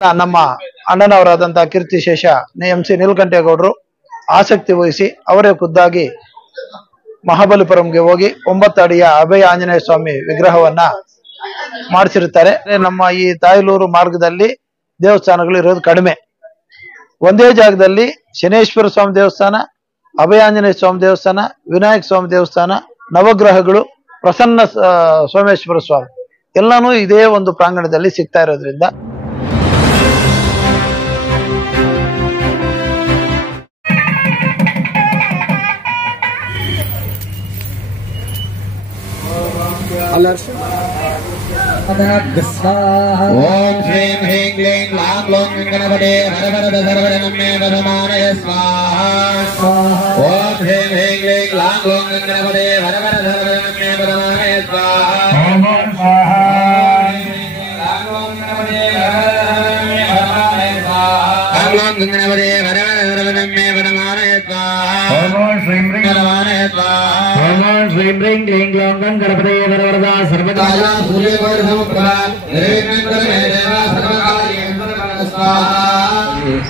ನಮ್ಮ ಅಣ್ಣನವರಾದಂತಹ ಕೀರ್ತಿಶೇಷ MC ನೀಲಕಂಠೇಗೌಡರು ಆಸಕ್ತಿ ವಹಿಸಿ ಅವರೇ ಖುದ್ದಾಗಿ ಮಹಾಬಲಿಪುರಂಗೆ ಹೋಗಿ 9 ಅಡಿಯ ಅಭಯ ಆಂಜನೇಯ ಸ್ವಾಮಿ ವಿಗ್ರಹವನ್ನ ಮಾಡಿಸಿರುತ್ತಾರೆ. ನಮ್ಮ ಈ ತಾಯಲೂರು ಮಾರ್ಗದಲ್ಲಿ ದೇವಸ್ಥಾನಗಳು ಇರೋದು ಕಡಿಮೆ. ಒಂದೇ ಜಾಗದಲ್ಲಿ ಶನೇಶ್ವರ ಸ್ವಾಮಿ ದೇವಸ್ಥಾನ, ಅಭಯ ಆಂಜನೇಯ ಸ್ವಾಮಿ ದೇವಸ್ಥಾನ, ವಿನಾಯಕ ಸ್ವಾಮಿ ದೇವಸ್ಥಾನ, ನವಗ್ರಹಗಳು, ಪ್ರಸನ್ನ ಸೋಮೇಶ್ವರ ಸ್ವಾಮಿ ಎಲ್ಲಾನು ಇದೇ ಒಂದು ಪ್ರಾಂಗಣದಲ್ಲಿ ಸಿಗ್ತಾ ಇರೋದ್ರಿಂದ ओम श्रीं ह्रीं क्लीं लां लों गणपते हरवरद सर्वरनम्ये वदमानय स्वाहा। ओम श्रीं ह्रीं क्लीं लां लों गणपते हरवरद सर्वरनम्ये वदमानय स्वाहा। ओम स्वाहा लां लों गणपते हरवरद सर्वरनम्ये स्वाहा। लां लों गणपते हरवरद सर्वरनम्ये वदमानय स्वाहा। ओम श्रीं ह्रीं वदमानय स्वाहा। ओम श्रीं ह्रीं क्लीं लां गणपते हरवरद सर्वदा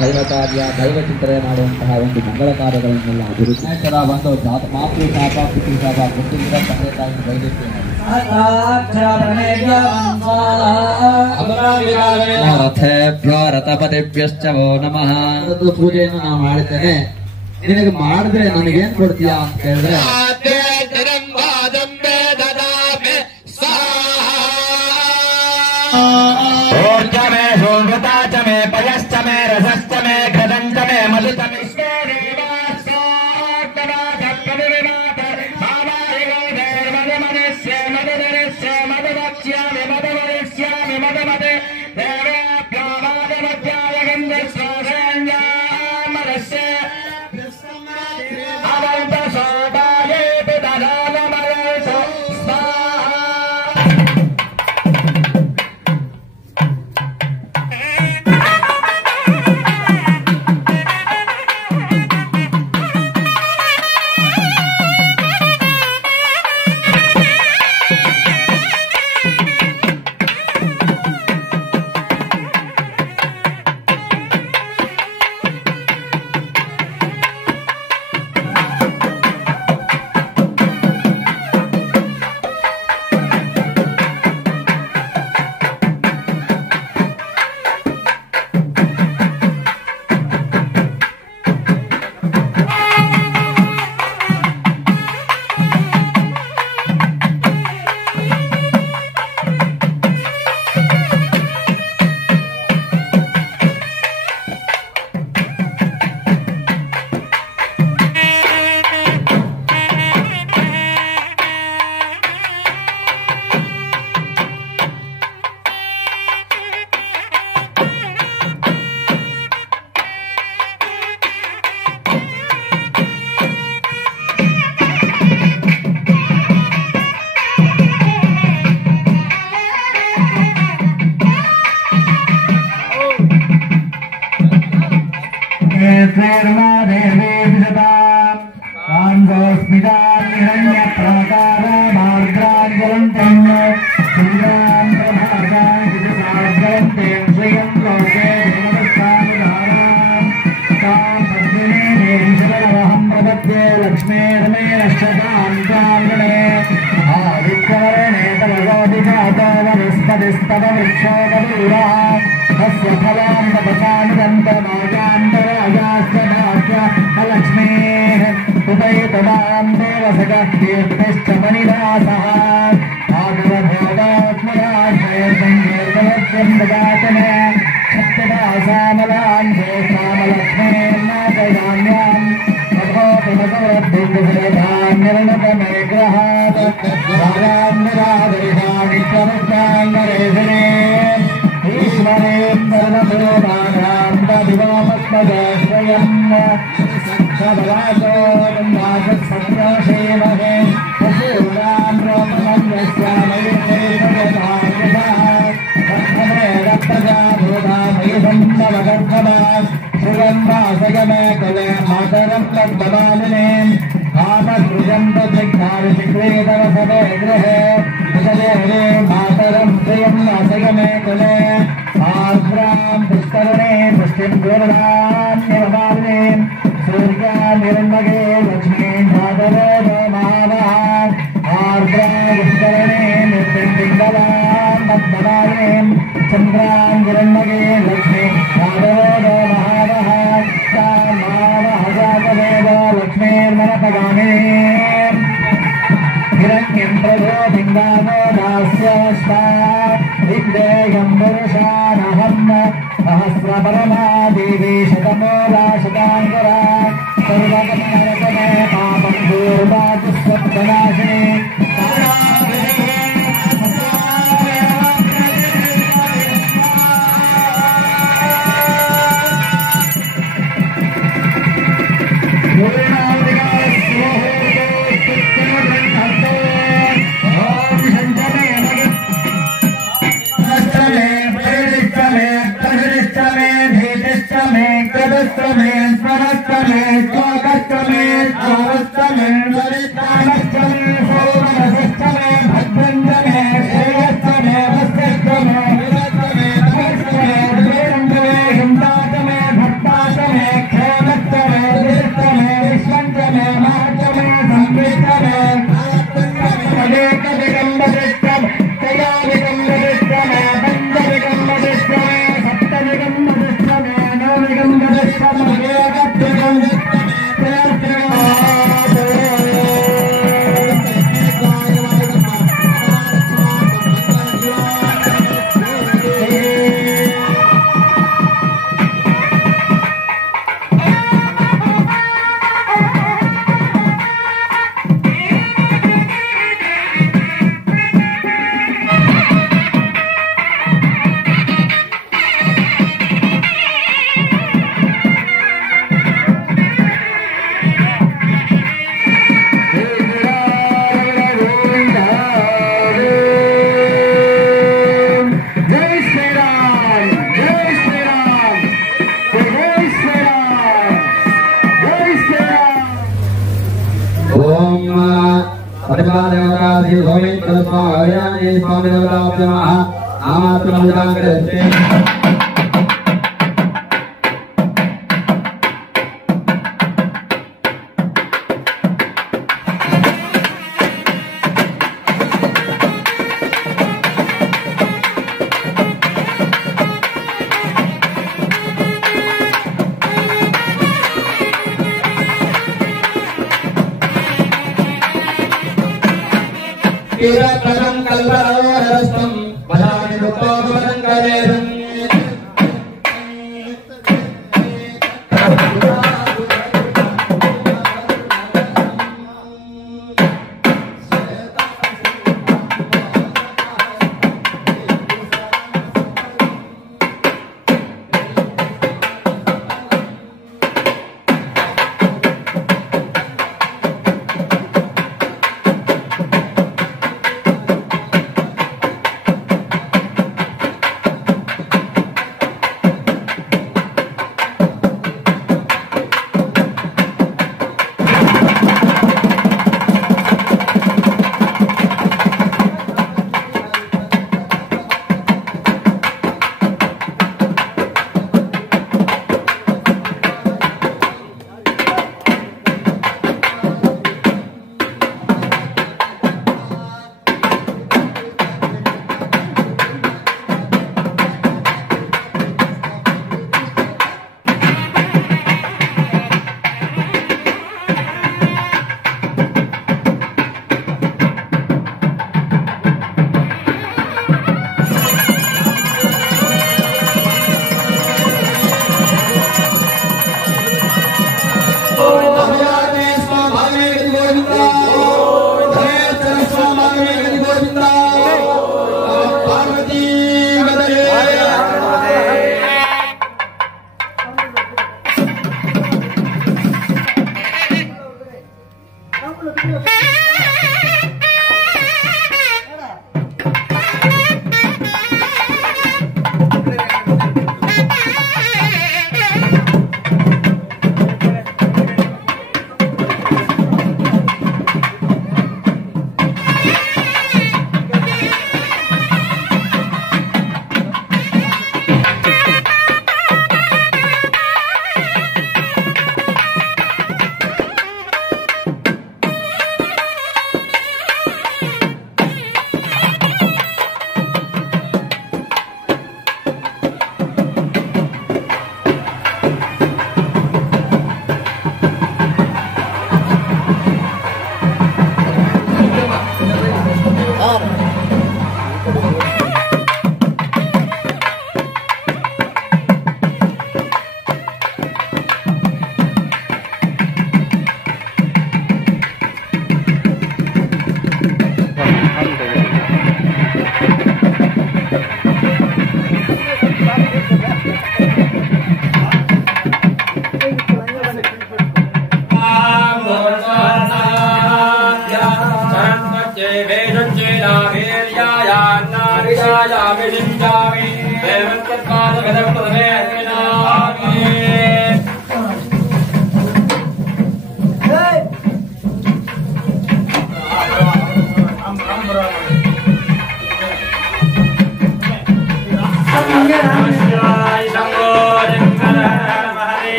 ದೈವಕಾರ್ಯ ದೈವ ಚಿಂತನೆ ಮಾಡುವಂತಹ ಒಂದು ಮಂಗಳ ಕಾರ್ಯಗಳನ್ನೆಲ್ಲ ಅಭಿವೃದ್ಧಿತರ ಬಂದು ಮಾತೃ ಶಾಪ ಪಿತೃ ಶಾಪ ಮುಂದಿನ ತಂದೆ ತಾಯಿ ರಥೇಭ್ಯೋ ರಥಪತಿಭ್ಯಶ್ಚ ವೋ ನಮಃ. ಪೂಜೆಯನ್ನು ನಾವು ಮಾಡಿದ್ದೇನೆ, ನಿನಗೆ ಮಾಡಿದ್ರೆ ನನಗೇನ್ ಕೊಡ್ತೀಯಾ ಅಂತ ಹೇಳಿದ್ರೆ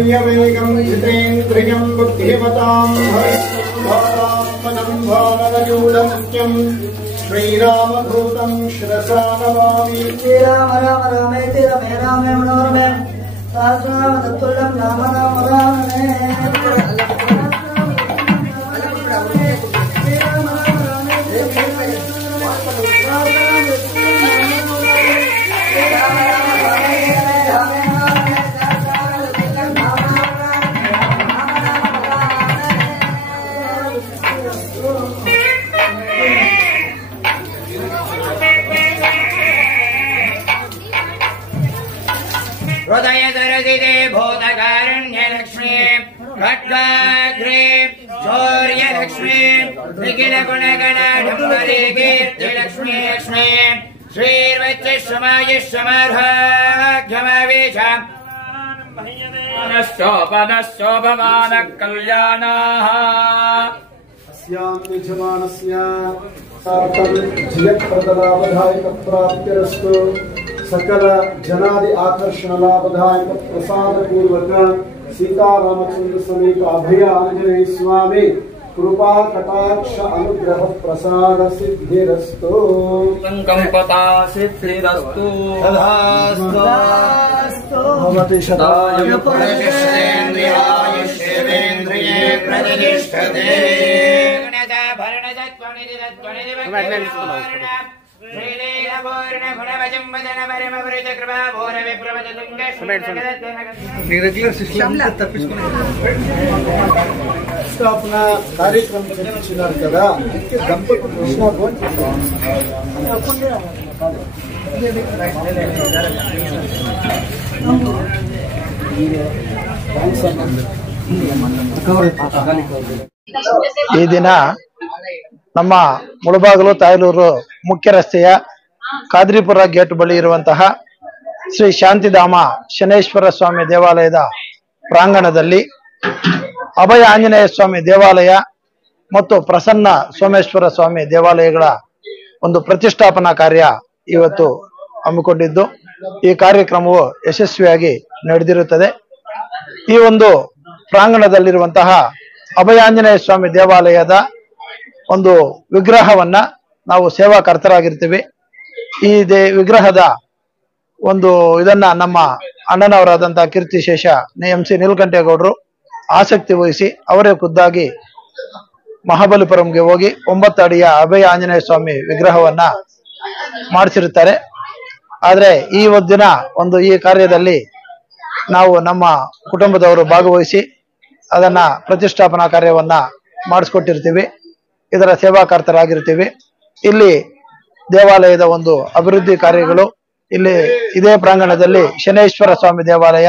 तुल्यवेगं जितेन्द्रियं बुद्धिमतां हरिस्वधातां भावनयूढमुख्यं श्रीरामदूतं शिरसा नमामि। श्रीराम राम रामेति रमे रामे मनोरमे सहस्रनाम तत्तुल्यं राम राम रामे। हृदय सरसिते भूतकारुण्यलक्ष्मी खड्गाग्रे शौर्यलक्ष्मी निखिल गुणगणाढम्बरे कीर्तिलक्ष्मी लक्ष्मी श्रीर्वच्चमायुष्यमार्हाघ्यमावेश पदशोभमान कल्याणाः अस्यां निजमानस्य सार्थं जयप्रदलाभदायक प्राप्तिरस्तु। सकल जनादि आकर्षण लाभदायक प्रसाद पूर्वक सीतारामचंद्र समेत अभय आंजनेय स्वामी कृपा कटाक्ष अनुग्रह प्रसाद सिद्धिरस्तु। संकल्पता सिद्धिरस्तु तथास्तु। भवति शतायु पुरुषेन्द्रिये प्रतिष्ठते अपना कार्यक्रम కదా దంపతులు కృష్ణ ಈ ದಿನ ನಮ್ಮ ಮುಳಬಾಗಿಲು ತಾಯಲೂರು ಮುಖ್ಯ ರಸ್ತೆಯ ಖಾದ್ರಿಪುರ ಗೇಟ್ ಬಳಿ ಇರುವಂತಹ ಶ್ರೀ ಶಾಂತಿಧಾಮ ಶನೇಶ್ವರ ಸ್ವಾಮಿ ದೇವಾಲಯದ ಪ್ರಾಂಗಣದಲ್ಲಿ ಅಭಯ ಆಂಜನೇಯ ಸ್ವಾಮಿ ದೇವಾಲಯ ಮತ್ತು ಪ್ರಸನ್ನ ಸೋಮೇಶ್ವರ ಸ್ವಾಮಿ ದೇವಾಲಯಗಳ ಒಂದು ಪ್ರತಿಷ್ಠಾಪನಾ ಕಾರ್ಯ ಇವತ್ತು ಹಮ್ಮಿಕೊಂಡಿದ್ದು ಈ ಕಾರ್ಯಕ್ರಮವು ಯಶಸ್ವಿಯಾಗಿ ನಡೆದಿರುತ್ತದೆ। ಈ ಒಂದು ಪ್ರಾಂಗಣದಲ್ಲಿರುವಂತಹ ಅಭಯ ಆಂಜನೇಯ ಸ್ವಾಮಿ ದೇವಾಲಯದ ಒಂದು ವಿಗ್ರಹವನ್ನ ನಾವು ಸೇವಾಕರ್ತರಾಗಿರ್ತೀವಿ। ಈ ವಿಗ್ರಹದ ಒಂದು ಇದನ್ನ ನಮ್ಮ ಅಣ್ಣನವರಾದಂತಹ ಕೀರ್ತಿಶೇಷ MC ನೀಲಕಂಠೇಗೌಡರು ಆಸಕ್ತಿ ವಹಿಸಿ ಅವರೇ ಖುದ್ದಾಗಿ ಮಹಾಬಲಿಪುರಂಗೆ ಹೋಗಿ 9 ಅಡಿಯ ಅಭಯ ಆಂಜನೇಯ ಸ್ವಾಮಿ ವಿಗ್ರಹವನ್ನ ಮಾಡಿಸಿರುತ್ತಾರೆ। ಆದ್ರೆ ಈ ದಿನ ಈ ಕಾರ್ಯದಲ್ಲಿ ನಾವು ನಮ್ಮ ಕುಟುಂಬದವರು ಭಾಗವಹಿಸಿ ಅದನ್ನ ಪ್ರತಿಷ್ಠಾಪನಾ ಕಾರ್ಯವನ್ನ ಮಾಡಿಸ್ಕೊಟ್ಟಿರ್ತೀವಿ, ಇದರ ಸೇವಾಕರ್ತರಾಗಿರ್ತೀವಿ। ಇಲ್ಲಿ ದೇವಾಲಯದ ಒಂದು ಅಭಿವೃದ್ಧಿ ಕಾರ್ಯಗಳು ಇಲ್ಲಿ ಇದೇ ಪ್ರಾಂಗಣದಲ್ಲಿ ಶನೇಶ್ವರ ಸ್ವಾಮಿ ದೇವಾಲಯ,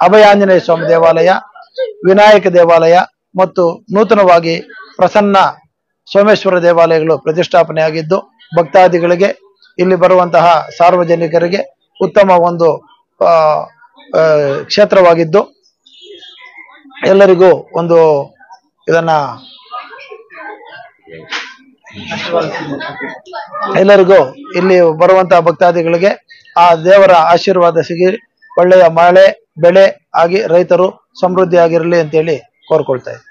ಅಭಯ ಆಂಜನೇಯ ಸ್ವಾಮಿ ದೇವಾಲಯ, ವಿನಾಯಕ ದೇವಾಲಯ ಮತ್ತು ನೂತನವಾಗಿ ಪ್ರಸನ್ನ ಸೋಮೇಶ್ವರ ದೇವಾಲಯಗಳು ಪ್ರತಿಷ್ಠಾಪನೆಯಾಗಿದ್ದು ಭಕ್ತಾದಿಗಳಿಗೆ ಇಲ್ಲಿ ಬರುವಂತಹ ಸಾರ್ವಜನಿಕರಿಗೆ ಉತ್ತಮ ಒಂದು ಕ್ಷೇತ್ರವಾಗಿದ್ದು ಎಲ್ಲರಿಗೂ ಒಂದು ಇದನ್ನ ಎಲ್ಲರಿಗೂ ಇಲ್ಲಿ ಬರುವಂತಹ ಭಕ್ತಾದಿಗಳಿಗೆ ಆ ದೇವರ ಆಶೀರ್ವಾದ ಸಿಗಿ ಒಳ್ಳೆಯ ಮಳೆ ಬೆಳೆ ಆಗಿ ರೈತರು ಸಮೃದ್ಧಿ ಆಗಿರಲಿ ಅಂತೇಳಿ ಕೋರ್ಕೊಳ್ತಾ ಇದ್ದಾರೆ।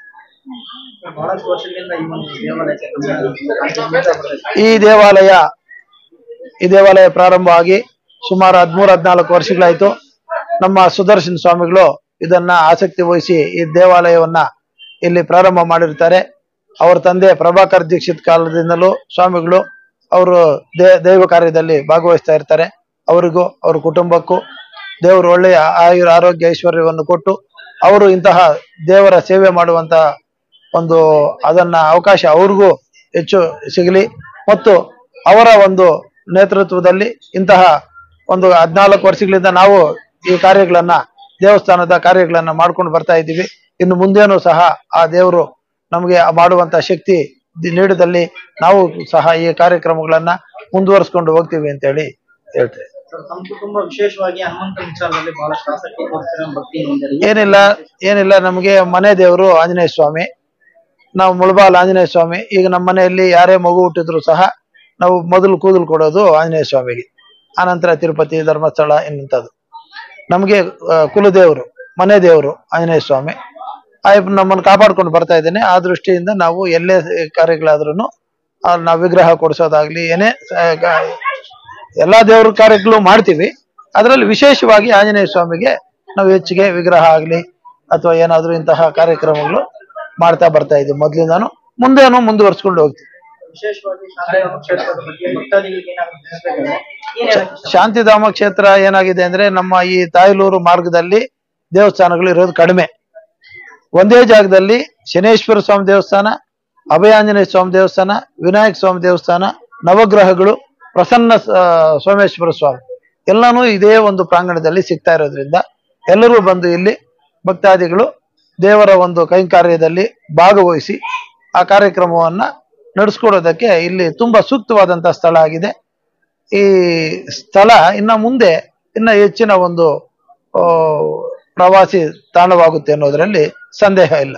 ಈ ದೇವಾಲಯ ಪ್ರಾರಂಭ ಆಗಿ ಸುಮಾರು 13-14 ವರ್ಷಗಳಾಯ್ತು। ನಮ್ಮ ಸುದರ್ಶನ್ ಸ್ವಾಮಿಗಳು ಇದನ್ನ ಆಸಕ್ತಿ ವಹಿಸಿ ಈ ದೇವಾಲಯವನ್ನ ಇಲ್ಲಿ ಪ್ರಾರಂಭ ಮಾಡಿರ್ತಾರೆ। ಅವರ ತಂದೆ ಪ್ರಭಾಕರ್ ದೀಕ್ಷಿತ್ ಕಾಲದಿಂದಲೂ ಸ್ವಾಮಿಗಳು ಅವರು ದೈವ ಕಾರ್ಯದಲ್ಲಿ ಭಾಗವಹಿಸ್ತಾ ಇರ್ತಾರೆ। ಅವರಿಗೂ ಅವ್ರ ಕುಟುಂಬಕ್ಕೂ ದೇವರು ಒಳ್ಳೆಯ ಆರೋಗ್ಯ ಐಶ್ವರ್ಯವನ್ನು ಕೊಟ್ಟು ಅವರು ಇಂತಹ ದೇವರ ಸೇವೆ ಮಾಡುವಂತಹ ಒಂದು ಅದನ್ನ ಅವಕಾಶ ಅವ್ರಿಗೂ ಹೆಚ್ಚು ಸಿಗಲಿ ಮತ್ತು ಅವರ ಒಂದು ನೇತೃತ್ವದಲ್ಲಿ ಇಂತಹ ಒಂದು 14 ವರ್ಷಗಳಿಂದ ನಾವು ಈ ಕಾರ್ಯಗಳನ್ನ ದೇವಸ್ಥಾನದ ಕಾರ್ಯಗಳನ್ನ ಮಾಡ್ಕೊಂಡು ಬರ್ತಾ ಇದ್ದೀವಿ। ಇನ್ನು ಮುಂದೇನೂ ಸಹ ಆ ದೇವರು ನಮಗೆ ಮಾಡುವಂತ ಶಕ್ತಿ ನೀಡಿದಲ್ಲಿ ನಾವು ಸಹ ಈ ಕಾರ್ಯಕ್ರಮಗಳನ್ನ ಮುಂದುವರಿಸಿಕೊಂಡು ಹೋಗ್ತೀವಿ ಅಂತ ಹೇಳಿ ಹೇಳ್ತೇವೆ। ತುಂಬಾ ವಿಶೇಷವಾಗಿ ಹನುಮಂತ ವಿಚಾರದಲ್ಲಿ ಬಹಳಷ್ಟು ಆಸಕ್ತಿ ತೋರಿಸ್ತಾರೆ, ಭಕ್ತಿ ಹೊಂದಿದ್ದಾರೆ. ಏನಿಲ್ಲ ನಮಗೆ ಮನೆ ದೇವರು ಆಂಜನೇಯ ಸ್ವಾಮಿ, ನಾವು ಮುಳಬಾಲ್ ಆಂಜನೇಯ ಸ್ವಾಮಿ। ಈಗ ನಮ್ಮ ಮನೆಯಲ್ಲಿ ಯಾರೇ ಮಗು ಹುಟ್ಟಿದ್ರು ಸಹ ನಾವು ಮೊದಲು ಕೂದಲು ಕೊಡೋದು ಆಂಜನೇಯ ಸ್ವಾಮಿಗೆ, ಆನಂತರ ತಿರುಪತಿ ಧರ್ಮಸ್ಥಳ ಇನ್ನಂಥದ್ದು ನಮಗೆ ಕುಲದೇವರು ಮನೆ ದೇವರು ಆಂಜನೇಯ ಸ್ವಾಮಿ. ನಮ್ಮನ್ನು ಕಾಪಾಡ್ಕೊಂಡು ಬರ್ತಾ ಇದ್ದೇನೆ. ಆ ದೃಷ್ಟಿಯಿಂದ ನಾವು ಎಲ್ಲೇ ಕಾರ್ಯಗಳಾದ್ರೂ ನಾವು ವಿಗ್ರಹ ಕೊಡಿಸೋದಾಗ್ಲಿ ಏನೇ ಎಲ್ಲಾ ದೇವ್ರ ಕಾರ್ಯಗಳು ಮಾಡ್ತೀವಿ. ಅದರಲ್ಲಿ ವಿಶೇಷವಾಗಿ ಆಂಜನೇಯ ಸ್ವಾಮಿಗೆ ನಾವು ಹೆಚ್ಚಿಗೆ ವಿಗ್ರಹ ಆಗ್ಲಿ ಅಥವಾ ಏನಾದ್ರೂ ಇಂತಹ ಕಾರ್ಯಕ್ರಮಗಳು ಮಾಡ್ತಾ ಬರ್ತಾ ಇದ್ದೀವಿ ಮೊದ್ಲಿಂದಾನು, ಮುಂದೇನು ಮುಂದುವರ್ಸ್ಕೊಂಡು ಹೋಗ್ತೀವಿ. ವಿಶೇಷವಾಗಿ ಶಾಂತಿಧಾಮ ಕ್ಷೇತ್ರದ ಬಗ್ಗೆ ಭಕ್ತಾದಿಗಳಿಗೆ ಏನಾದ್ರು ತಿಳಿಸ್ಬೇಕಾದ್ರೆ ಏನ್ ಹೇಳಕ್ ಇಷ್ಟ? ಶಾಂತಿಧಾಮ ಕ್ಷೇತ್ರ ಏನಾಗಿದೆ ಅಂದ್ರೆ, ನಮ್ಮ ಈ ತಾಯಲೂರು ಮಾರ್ಗದಲ್ಲಿ ದೇವಸ್ಥಾನಗಳು ಇರೋದು ಕಡಿಮೆ. ಒಂದೇ ಜಾಗದಲ್ಲಿ ಶನೇಶ್ವರ ಸ್ವಾಮಿ ದೇವಸ್ಥಾನ, ಅಭಯಾಂಜನೇಯ ಸ್ವಾಮಿ ದೇವಸ್ಥಾನ, ವಿನಾಯಕ ಸ್ವಾಮಿ ದೇವಸ್ಥಾನ, ನವಗ್ರಹಗಳು, ಪ್ರಸನ್ನ ಸೋಮೇಶ್ವರ ಸ್ವಾಮಿ ಎಲ್ಲಾನು ಇದೇ ಒಂದು ಪ್ರಾಂಗಣದಲ್ಲಿ ಸಿಗ್ತಾ ಇರೋದ್ರಿಂದ ಎಲ್ಲರೂ ಬಂದು ಇಲ್ಲಿ ಭಕ್ತಾದಿಗಳು ದೇವರ ಒಂದು ಕೈಂಕಾರ್ಯದಲ್ಲಿ ಭಾಗವಹಿಸಿ ಆ ಕಾರ್ಯಕ್ರಮವನ್ನ ನಡೆಸ್ಕೊಡೋದಕ್ಕೆ ಇಲ್ಲಿ ತುಂಬಾ ಸೂಕ್ತವಾದಂತಹ ಸ್ಥಳ ಆಗಿದೆ. ಈ ಸ್ಥಳ ಮುಂದೆ ಹೆಚ್ಚಿನ ಒಂದು ಪ್ರವಾಸಿ ತಾಣವಾಗುತ್ತೆ ಅನ್ನೋದ್ರಲ್ಲಿ ಸಂದೇಹ ಇಲ್ಲ.